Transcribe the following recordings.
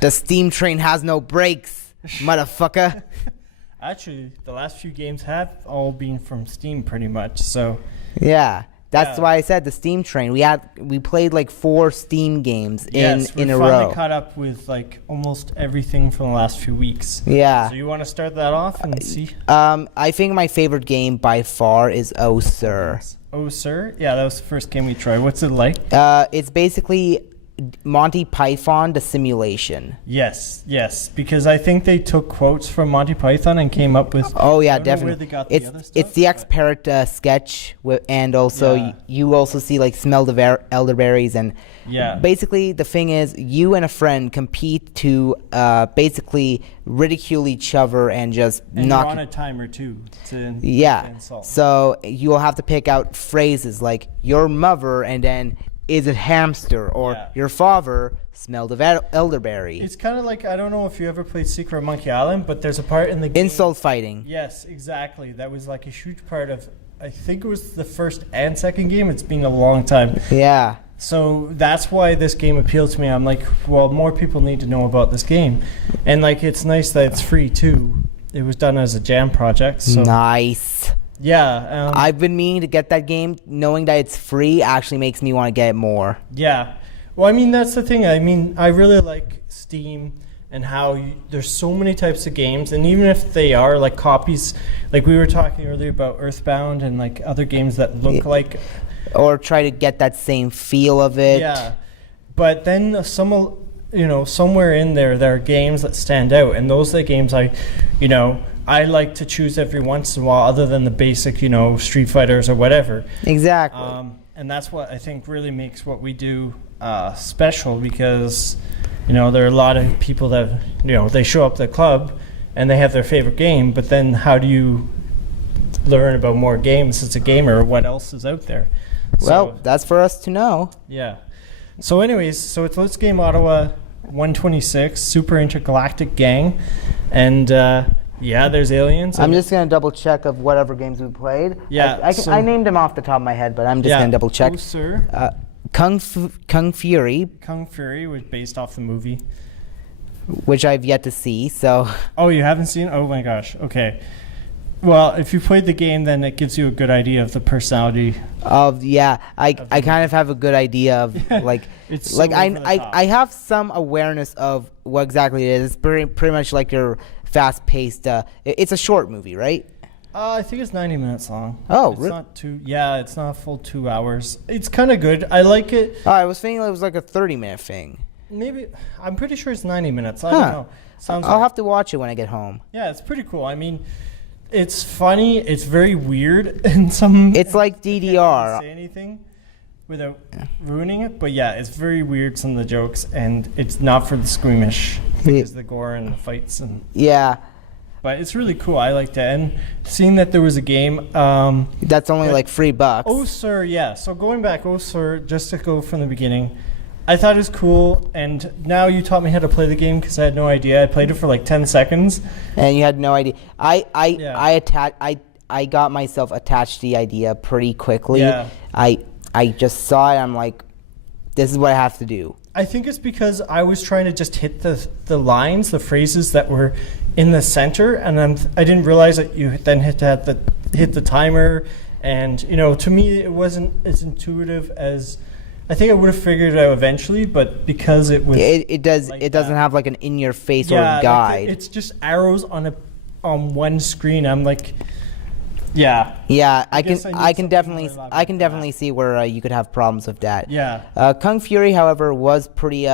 The Steam train has no brakes, motherfucker. Actually, the last few games have all been from Steam pretty much, so... Yeah, that's why I said the Steam train. We played like 4 Steam games in a row. Yes, we finally caught up with like almost everything from the last few weeks. Yeah. So you want to start that off and see? I think my favorite game by far is Oh Sir. Oh Sir? Yeah, that was the first game we tried. What's it like? It's basically Monty Python, the simulation. Yes, because I think they took quotes from Monty Python and came up with... Oh yeah, I don't know definitely. where they got the other stuff, it's the X-Parrot sketch, and also you also see like smell the elderberries, and basically the thing is you and a friend compete to basically ridicule each other and just knock. You're on a timer too. Insult. So you will have to pick out phrases like your mother and then. Is it hamster or your father smelled of elderberry? It's kind of like, I don't know if you ever played Secret Monkey Island, but there's a part in the game. Insult fighting. Yes, exactly. That was like a huge part of, I think it was the first and second game. It's been a long time. Yeah. So that's why this game appealed to me. I'm like, well, more people need to know about this game. And like, it's nice that it's free too. It was done as a jam project. So. Nice. Yeah. I've been meaning to get that game. Knowing that it's free actually makes me want to get it more. Yeah. Well, I mean, that's the thing. I mean, I really like Steam and how there's so many types of games. And even if they are like copies, like we were talking earlier about Earthbound and like other games that look like... Or try to get that same feel of it. Yeah. But then somewhere in there are games that stand out. And those are the games I like to choose every once in a while, other than the basic, Street Fighters or whatever. Exactly. And that's what I think really makes what we do special, because, there are a lot of people that, they show up at the club and they have their favorite game, but then how do you learn about more games as a gamer or what else is out there? Well, that's for us to know. Yeah. So anyways, it's Let's Game Ottawa 126, Super Intergalactic Gang, and... there's aliens. I'm just going to double check of whatever games we played. Yeah. I named them off the top of my head, but I'm just going to double check. Oh, Sir. Kung Fury. Kung Fury was based off the movie. Which I've yet to see, so... Oh, you haven't seen? Oh my gosh. Okay. Well, if you played the game, then it gives you a good idea of the personality. I kind of have a good idea of like it's like so I have some awareness of what exactly it is. It's pretty much like your fast-paced. It's a short movie, right? I think it's 90 minutes long. Oh, it's not too. Yeah, it's not a full 2 hours. It's kind of good. I like it. I was thinking it was like a 30-minute thing. Maybe I'm pretty sure it's 90 minutes. I don't know. I'll have to watch it when I get home. Yeah, it's pretty cool. I mean, it's funny. It's very weird in some. It's like DDR. I can't say anything without ruining it, but yeah, it's very weird, some of the jokes, and it's not for the squeamish because the gore and the fights and but it's really cool. I liked it, and seeing that there was a game that's only like $3. Oh Sir, yeah. So going back, Oh Sir, just to go from the beginning, I thought it was cool, and now you taught me how to play the game because I had no idea. I played it for like 10 seconds, and you had no idea. I got myself attached to the idea pretty quickly. Yeah. I just saw it. I'm like, this is what I have to do. I think it's because I was trying to just hit the lines, the phrases that were in the center, and I didn't realize that you then hit the timer. And to me, it wasn't as intuitive as I think I would have figured it out eventually. But because it was, it doesn't have like an in your face or a guide. Like it's just arrows on one screen. I'm like. Yeah. Yeah, I can definitely see where you could have problems with that. Yeah. Kung Fury, however, was pretty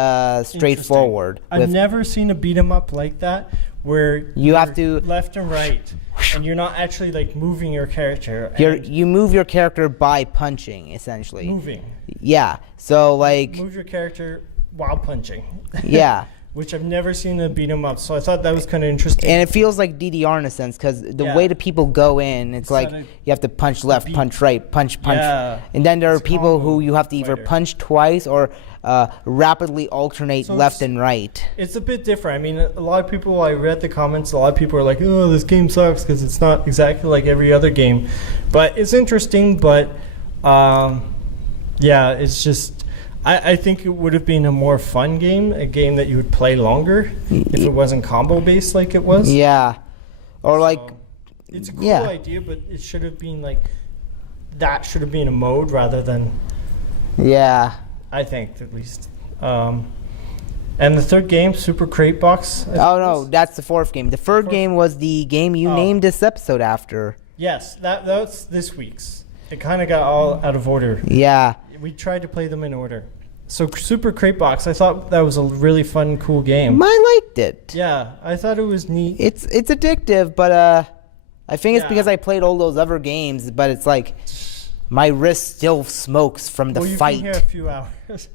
straightforward. I've never seen a beat 'em up like that where you have to left and right, and you're not actually like moving your character. You move your character by punching, essentially. Moving. Yeah. So like. Move your character while punching. Yeah. Which I've never seen a beat 'em up, so I thought that was kind of interesting. And it feels like DDR in a sense, because the way the people go in, it's like you have to punch left, punch right, punch. Yeah. And then there are people who you have to either punch twice or rapidly alternate left and right. It's a bit different. I mean, a lot of people, I read the comments, a lot of people are like, oh, this game sucks because it's not exactly like every other game. But it's interesting, but yeah, it's just... I think it would have been a more fun game, a game that you would play longer if it wasn't combo based like it was. Yeah, or like it's a cool idea, but it should have been like that should have been a mode rather than. Yeah, I think at least. And the third game, Super Crate Box. No, that's the fourth game. The third game was the game you named this episode after. Yes, that's this week's. It kind of got all out of order. Yeah. We tried to play them in order. So Super Crate Box, I thought that was a really fun, cool game. I liked it. Yeah, I thought it was neat. It's addictive, but I think it's because I played all those other games, but it's like my wrist still smokes from the fight. You've been here a few hours.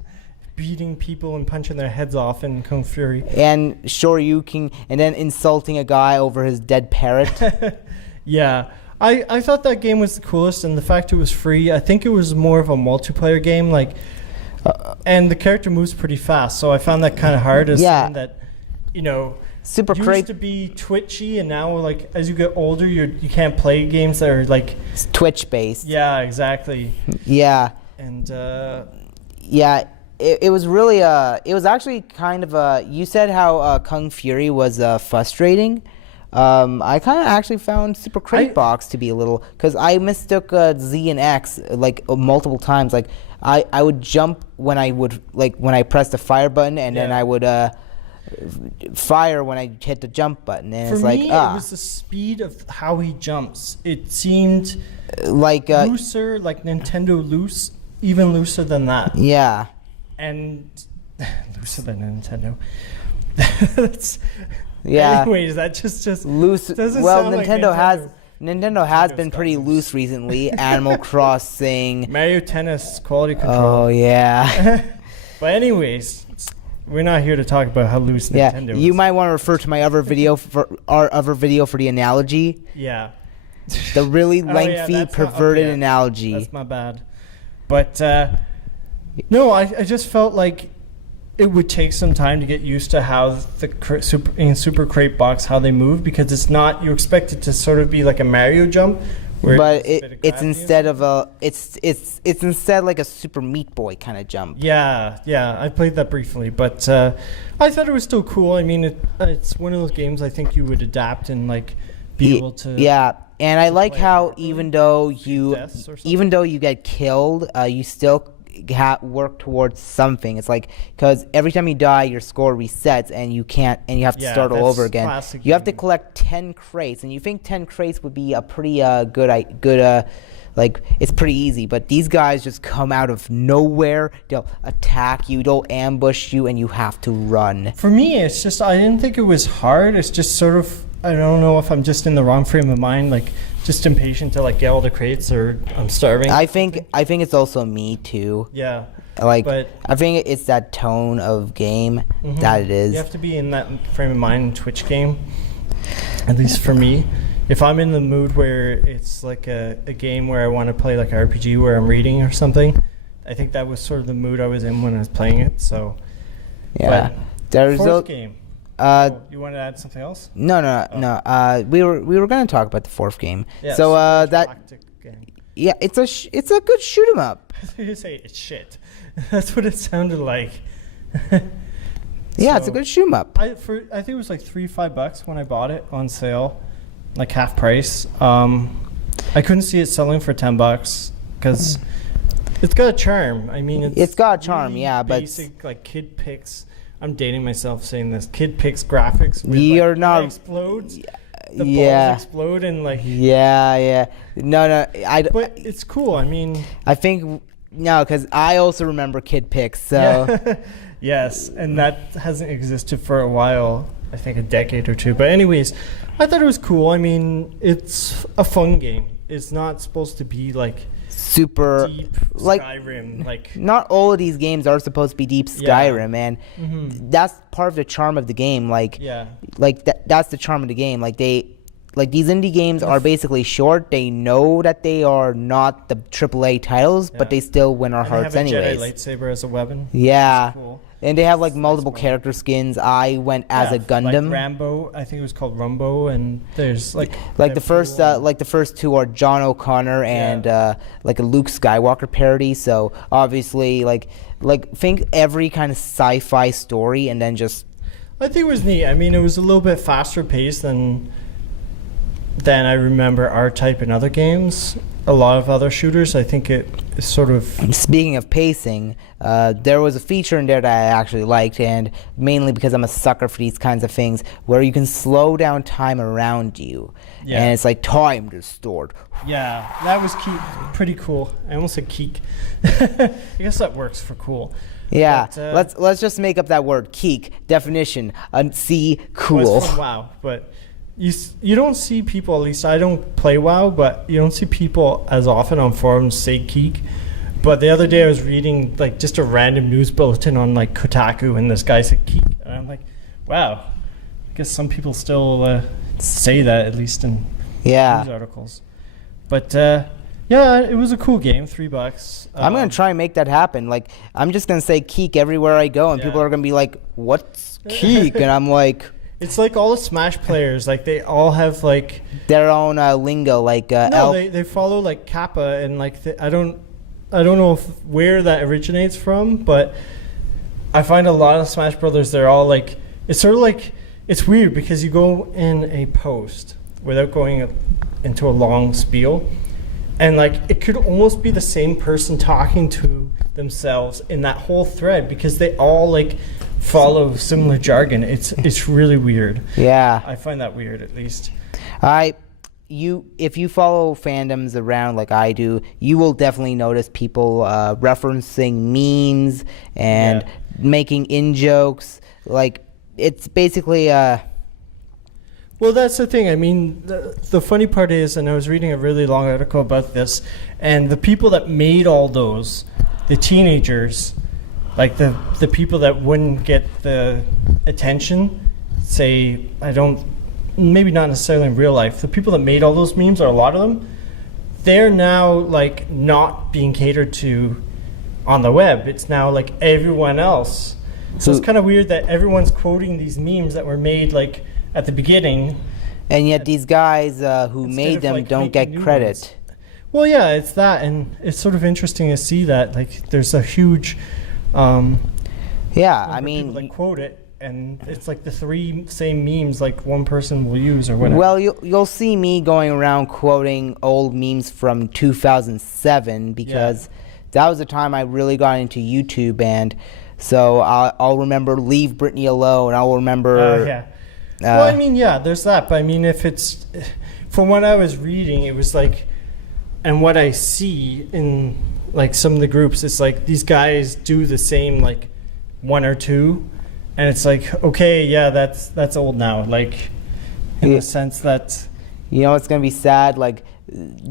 Beating people and punching their heads off in Kung Fury. And Shoryuken, and then insulting a guy over his dead parrot. Yeah. I thought that game was the coolest, and the fact it was free, I think it was more of a multiplayer game, like, and the character moves pretty fast, so I found that kind of hard as something that, Super used to be twitchy, and now, like, as you get older, you can't play games that are, like... It's Twitch-based. Yeah, exactly. Yeah. And, yeah. It was really it was actually kind of you said how Kung Fury was frustrating. I kind of actually found Super Crate Box to be a little, because I mistook Z and X like multiple times. Like I would jump when I pressed the fire button, and then I would fire when I hit the jump button. And For me, it was the speed of how he jumps. It seemed like looser, like Nintendo loose, even looser than that. Yeah. And looser than Nintendo. Yeah. Anyways, that just loose. Doesn't Well, sound Nintendo like Nintendo has been pretty loose recently. Animal Crossing, Mario Tennis quality control. Oh yeah. But anyways, we're not here to talk about how loose Nintendo is. You might want to refer to my other video for the analogy. Yeah. The really lengthy, perverted analogy. That's my bad. But no, I just felt like it would take some time to get used to how in Super Crate Box how they move, because it's not, you expect it to sort of be like a Mario jump, but it's instead of it's instead like a Super Meat Boy kind of jump. Yeah, I played that briefly, but I thought it was still cool. I mean, it's one of those games I think you would adapt and like be able to. Yeah, and I like how even though you get killed, you still work towards something. It's like, because every time you die, your score resets, and you have to start all over again. You have to collect 10 crates, and you think 10 crates would be a pretty good like, it's pretty easy, but these guys just come out of nowhere. They'll attack you, they'll ambush you, and you have to run. For me, it's just, I didn't think it was hard. It's just sort of, I don't know if I'm just in the wrong frame of mind, like just impatient to like get all the crates, or I'm starving. I think it's also me too. Yeah. Like, but I think it's that tone of game that it is. You have to be in that frame of mind in Twitch game. At least for me. If I'm in the mood where it's like a game where I want to play like an RPG where I'm reading or something, I think that was sort of the mood I was in when I was playing it. So yeah. There's fourth game. You want to add something else? No. We were going to talk about the fourth game. Yeah, so game. Yeah, it's a good shoot 'em up. You say it's shit. That's what it sounded like. Yeah, it's a good shoot 'em up. I think it was like $3-5 when I bought it on sale, like half price. I couldn't see it selling for $10 because it's got a charm. I mean, it's got a charm, really yeah, but basic, like kid picks. I'm dating myself saying this. Kid picks graphics. With, You're not. Explodes. The balls explode and like. Yeah. No. But it's cool. I mean. I think no, because I also remember Kid Picks. So. Yeah. Yes, and that hasn't existed for a while. I think a decade or two. But anyways, I thought it was cool. I mean, it's a fun game. It's not supposed to be like. Super deep like Skyrim, like not all of these games are supposed to be deep Skyrim, and that's part of the charm of the game. Like, that's the charm of the game. Like like these indie games are basically short. They know that they are not the AAA titles, but they still win our hearts anyways. They have a Jedi lightsaber as a weapon. Yeah. Cool. And they have like multiple character skins. I went as a Gundam. Like Rambo, I think it was called Rumbo, and there's like the first two are John O'Connor and like a Luke Skywalker parody. So obviously like think every kind of sci-fi story and then just. I think it was neat. I mean, it was a little bit faster paced than I remember R-Type in other games. A lot of other shooters, I think it is sort of... Speaking of pacing, there was a feature in there that I actually liked, and mainly because I'm a sucker for these kinds of things, where you can slow down time around you. Yeah. And it's like time restored. Yeah, that was pretty cool. I almost said keek. I guess that works for cool. Yeah, but, let's just make up that word, keek. Definition, see, cool. Well, it's from WoW, but... You don't see people, at least I don't play WoW, but you don't see people as often on forums say Keek. But the other day I was reading like just a random news bulletin on like Kotaku, and this guy said Keek. And I'm like, wow, I guess some people still say that, at least in news articles. But yeah, it was a cool game, $3. I'm going to try and make that happen. Like, I'm just going to say Keek everywhere I go, and people are going to be like, what's Keek? And I'm like... It's like all the Smash players, like they all have like their own lingo, like they follow like Kappa, and like I don't know where that originates from, but I find a lot of Smash Brothers, they're all like, it's sort of like, it's weird because you go in a post without going into a long spiel, and like it could almost be the same person talking to themselves in that whole thread because they all like follow similar jargon. It's really weird. Yeah, I find that weird, at least. If you follow fandoms around like I do, you will definitely notice people referencing memes and making in-jokes. Like, it's basically well, that's the thing. I mean, the funny part is, and I was reading a really long article about this, and the people that made all those, the teenagers, like the people that wouldn't get the attention, say, maybe not necessarily in real life, the people that made all those memes, or a lot of them, they're now like not being catered to on the web. It's now like everyone else. So it's kind of weird that everyone's quoting these memes that were made like at the beginning. And yet these guys who made them don't get credit. Well, yeah, it's that, and it's sort of interesting to see that like there's a huge... I mean, people that quote it, and it's like the three same memes like one person will use or whatever. Well, you'll see me going around quoting old memes from 2007 because that was the time I really got into YouTube, and so I'll remember "Leave Britney Alone." I'll remember. Well, I mean, there's that, but I mean, if it's from what I was reading, it was like, and what I see in like some of the groups, it's like these guys do the same like one or two, and it's like, okay, that's old now, like in the sense that, you know, it's gonna be sad, like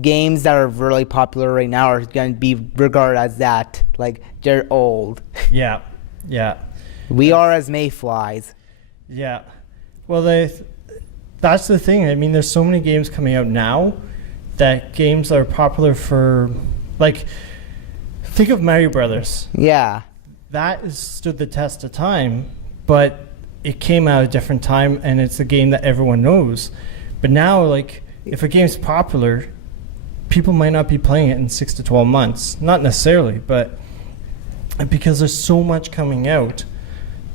games that are really popular right now are gonna be regarded as that, like they're old. We are as mayflies. Well, that's the thing. I mean, there's so many games coming out now that games are popular for, like, think of Mario Brothers. Yeah. That has stood the test of time, but it came out at a different time, and it's a game that everyone knows. But now, like, if a game's popular, people might not be playing it in 6 to 12 months. Not necessarily, but because there's so much coming out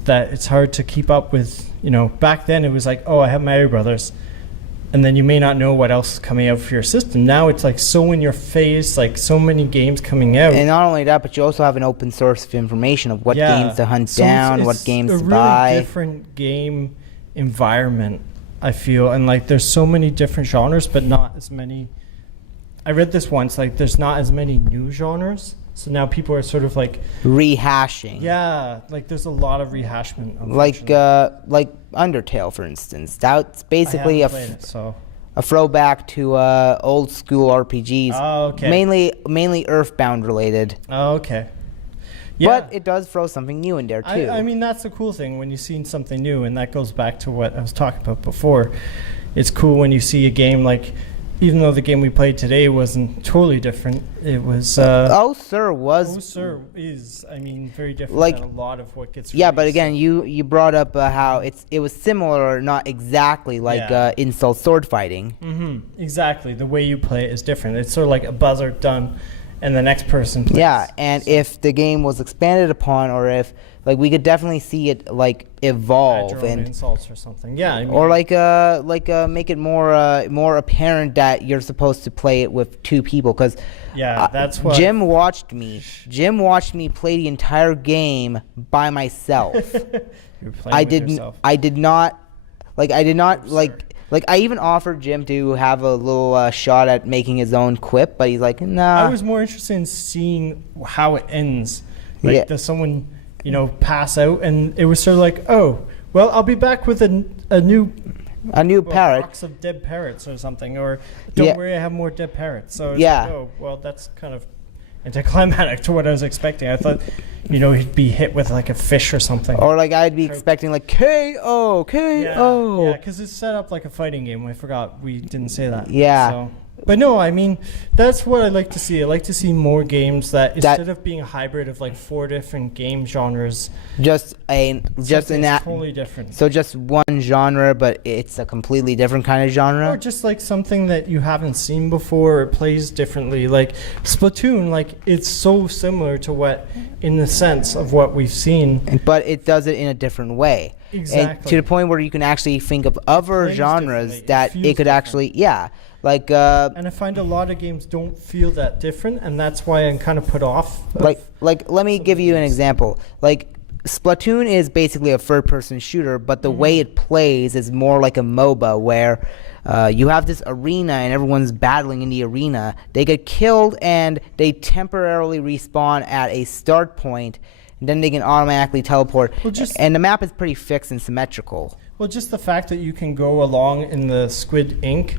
that it's hard to keep up with. You know, back then it was like, oh, I have Mario Brothers, and then you may not know what else is coming out for your system. Now it's like so in your face, like so many games coming out. And not only that, but you also have an open source of information of what games to hunt down, what games to buy. It's a really different game environment, I feel. And like there's so many different genres, but not as many. I read this once, like there's not as many new genres. So now people are sort of like rehashing. Yeah, like there's a lot of rehashment. Like Undertale, for instance. That's basically a throwback to old school RPGs. Oh, okay. Mainly Earthbound related. Oh, okay. Yeah. But it does throw something new in there too. I mean, that's the cool thing when you've seen something new, and that goes back to what I was talking about before. it's cool when you see a game like, even though the game we played today wasn't totally different, it was. Oh Sir was. Oh Sir is, I mean, very different like, than a lot of what gets. Yeah, but again, you brought up how it was similar, not exactly like insult sword fighting. Mm-hmm. Exactly, the way you play it is different. It's sort of like a buzzer done, and the next person plays. Yeah, and if the game was expanded upon, or if like we could definitely see it like evolve and insults or something. Yeah, I mean, or like make it more apparent that you're supposed to play it with two people, because that's what Jim watched me play the entire game by myself. You were playing with yourself. I did not I even offered Jim to have a little shot at making his own quip, but he's like, nah. I was more interested in seeing how it ends. Like, does someone, pass out? And it was sort of like, oh, well, I'll be back with a new parrot. Box of dead parrots or something. Or don't worry, I have more dead parrots. So it's like, oh, well, that's kind of anticlimactic to what I was expecting. I thought, he'd be hit with like a fish or something. Or like I'd be expecting like KO. Yeah, because it's set up like a fighting game. I forgot we didn't say that. Yeah. So. But no, I mean, that's what I like to see. I like to see more games that instead of being a hybrid of like 4 different game genres, totally different. So just one genre, but it's a completely different kind of genre. Or just like something that you haven't seen before, or it plays differently. Like Splatoon, like it's so similar to what, in the sense of what we've seen, but it does it in a different way. Exactly. And to the point where you can actually think of other genres that it could actually, like. And I find a lot of games don't feel that different, and that's why I'm kind of put off. Like let me give you an example. Like Splatoon is basically a third-person shooter, but the way it plays is more like a MOBA, where you have this arena and everyone's battling in the arena. They get killed and they temporarily respawn at a start point, and then they can automatically teleport. And the map is pretty fixed and symmetrical. Well, just the fact that you can go along in the Squid Ink,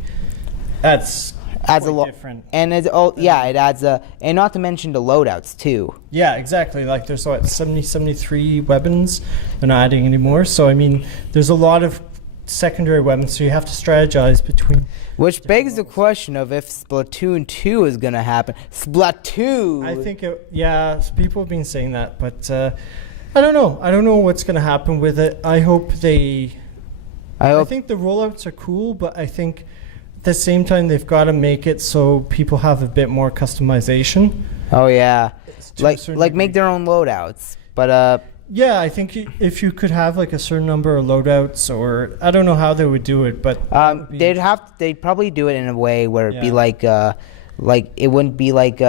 adds a lot different. And it adds and not to mention the loadouts too. Yeah, exactly. Like there's 73 weapons. They're not adding anymore. So I mean, there's a lot of secondary weapons, so you have to strategize between. Which begs the question of if Splatoon 2 is going to happen. Splatoon! I think, people have been saying that, but I don't know. I don't know what's going to happen with it. I think the rollouts are cool, but I think at the same time they've got to make it so people have a bit more customization. Oh, yeah. Like make their own loadouts. But yeah, I think if you could have like a certain number of loadouts, or I don't know how they would do it, but they'd probably do it in a way where it'd be like it wouldn't be like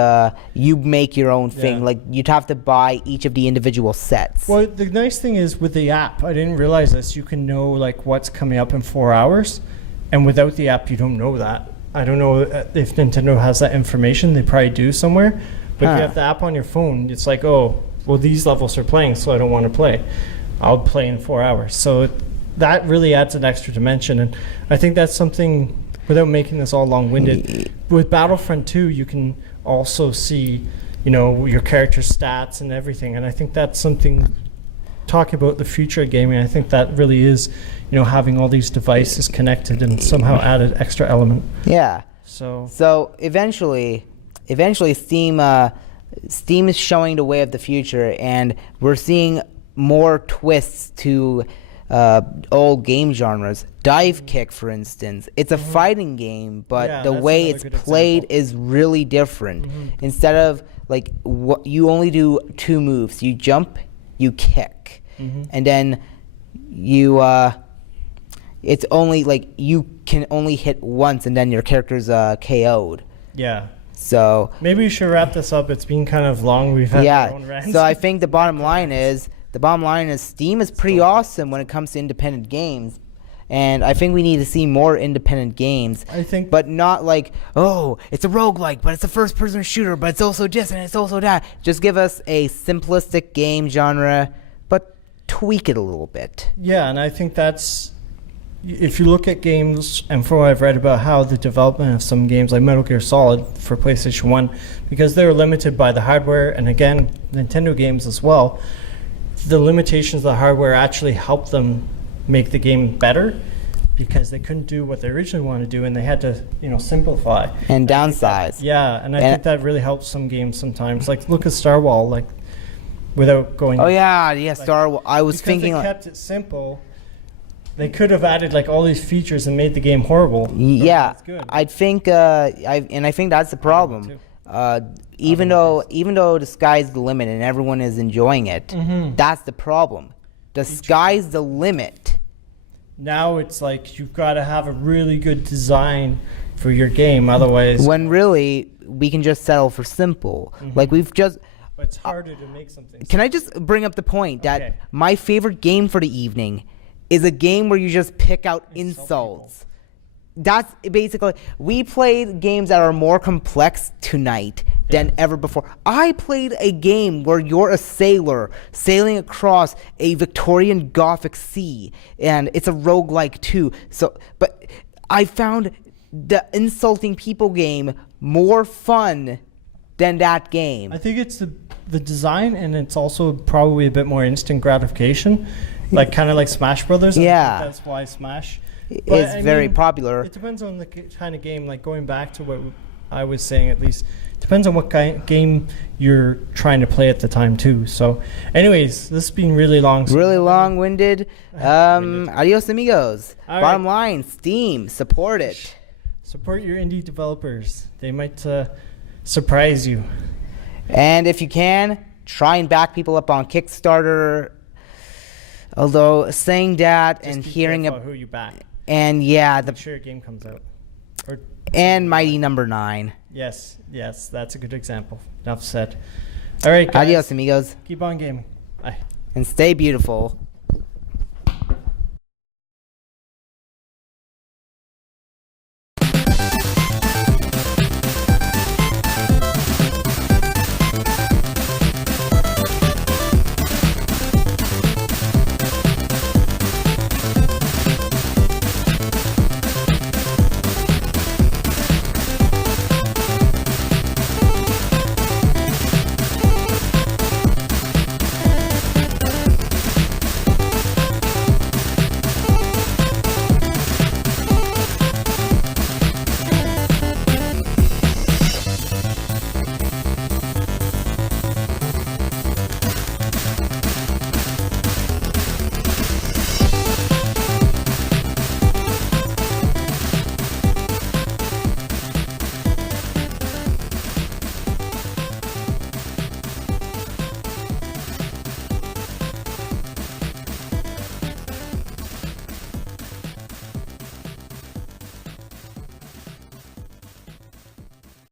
you make your own thing. Like you'd have to buy each of the individual sets. Well, the nice thing is with the app, I didn't realize this. You can know like what's coming up in 4 hours, and without the app, you don't know that. I don't know if Nintendo has that information. They probably do somewhere. But if you have the app on your phone, it's like, oh, well, these levels are playing, so I don't want to play. I'll play in 4 hours. So that really adds an extra dimension. And I think that's something, without making this all long-winded, with Battlefront 2, you can also see, your character's stats and everything. And I think that's something, talking about the future of gaming, I think that really is, having all these devices connected and somehow added extra element. Yeah. So eventually Steam is showing the way of the future, and we're seeing more twists to old game genres. Dive Kick, for instance, it's a fighting game, but the way it's played is really different. Instead of like you only do 2 moves: you jump, you kick, and then you it's only like you can only hit once, and then your character's KO'd. Yeah. So maybe we should wrap this up. It's been kind of long. We've had our own rants. So I think the bottom line is Steam is pretty awesome when it comes to independent games, and I think we need to see more independent games. I think, but not like, oh, it's a roguelike, but it's a first-person shooter, but it's also this and it's also that. Just give us a simplistic game genre, but tweak it a little bit. Yeah, and I think that's. If you look at games, and from what I've read about how the development of some games like Metal Gear Solid for PlayStation 1, because they were limited by the hardware, and again, Nintendo games as well, the limitations of the hardware actually helped them make the game better. because they couldn't do what they originally wanted to do, and they had to, simplify and downsize. I think that really helps some games sometimes. Like look at Star Wars, like without going. Oh yeah, Star Wars. I was thinking they kept it simple. They could have added like all these features and made the game horrible. Yeah, I think I think that's the problem. Even though the sky's the limit and everyone is enjoying it, that's the problem. The sky's the limit. Now it's like you've got to have a really good design for your game, otherwise. When really we can just settle for simple. Like we've just. But it's harder to make something. Can I just bring up the point that my favorite game for the evening is a game where you just pick out insults. That's basically, we played games that are more complex tonight than ever before. I played a game where you're a sailor sailing across a Victorian Gothic sea, and it's a roguelike too. But I found the insulting people game more fun than that game. I think it's the design, and it's also probably a bit more instant gratification. Like kind of like Smash Brothers. Yeah. I think that's why Smash is very popular. It depends on the kind of game. Like going back to what I was saying, at least depends on what game you're trying to play at the time too. So, anyways, this has been really long. Really long-winded. Adios, amigos. All Bottom right. line: Steam, support it. Support your indie developers. They might surprise you. And if you can, try and back people up on Kickstarter. Although saying that Just and be hearing careful who you back. And yeah, Make sure your game comes out. And Mighty Number 9. Yes, that's a good example. Enough said. All right, guys. Adios, amigos. Keep on gaming. Bye. And stay beautiful.